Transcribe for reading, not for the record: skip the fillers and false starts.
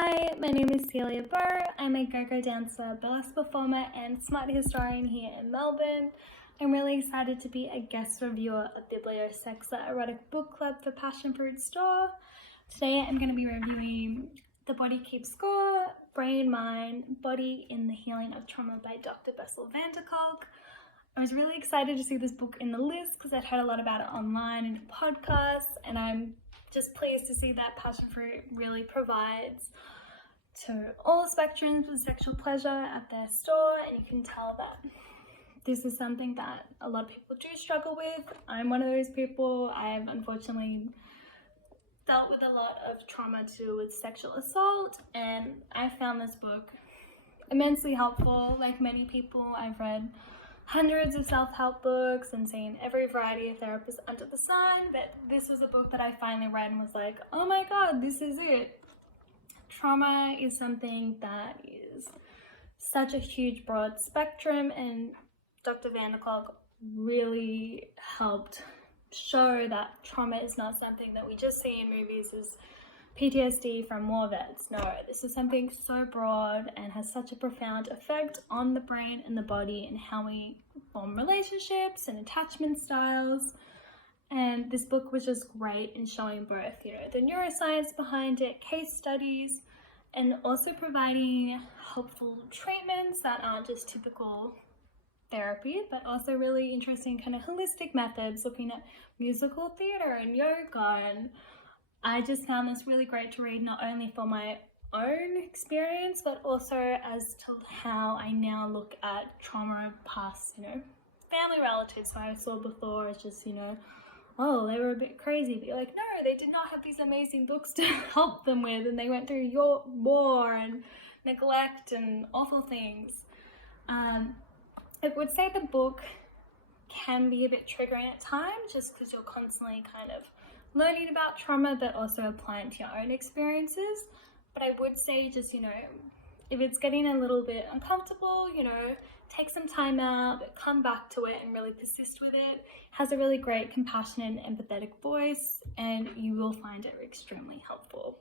Hi, my name is Celia Bow. I'm a go-go dancer, burlesque performer and smut historian here in Melbourne. I'm really excited to be a guest reviewer of Bibliosexa Erotic Book Club for Passionfruit store. Today I'm going to be reviewing The Body Keeps Score, Brain, Mind, Body in the Healing of Trauma by Dr. Bessel van der Kolk. I was really excited to see this book in the list because I'd heard a lot about it online and podcasts, and I'm just pleased to see that Passionfruit really provides to all spectrums with sexual pleasure at their store, and you can tell that this is something that a lot of people do struggle with. I'm one of those people. I've unfortunately dealt with a lot of trauma to do with sexual assault, and I found this book immensely helpful. Like many people, I've read hundreds of self-help books and seen every variety of therapists under the sun, but this was a book that I finally read and was like, oh my god, this is it. Trauma is something that is such a huge broad spectrum, and Dr. van der Kolk really helped show that trauma is not something that we just see in movies as PTSD from war vets. No, this is something so broad and has such a profound effect on the brain and the body and how we form relationships and attachment styles. And this book was just great in showing both, the neuroscience behind it, case studies, and also providing helpful treatments that aren't just typical therapy, but also really interesting kind of holistic methods, looking at musical theater and yoga. And I just found this really great to read, not only for my own experience, but also as to how I now look at trauma past, family relatives who I saw before as just, oh, they were a bit crazy. But you're like, no, they did not have these amazing books to help them with, and they went through your war and neglect and awful things. I would say the book can be a bit triggering at times, just because you're constantly kind of learning about trauma, but also applying to your own experiences. But I would say just, if it's getting a little bit uncomfortable, take some time out, but come back to it and really persist with it. It has a really great, compassionate and empathetic voice, and you will find it extremely helpful.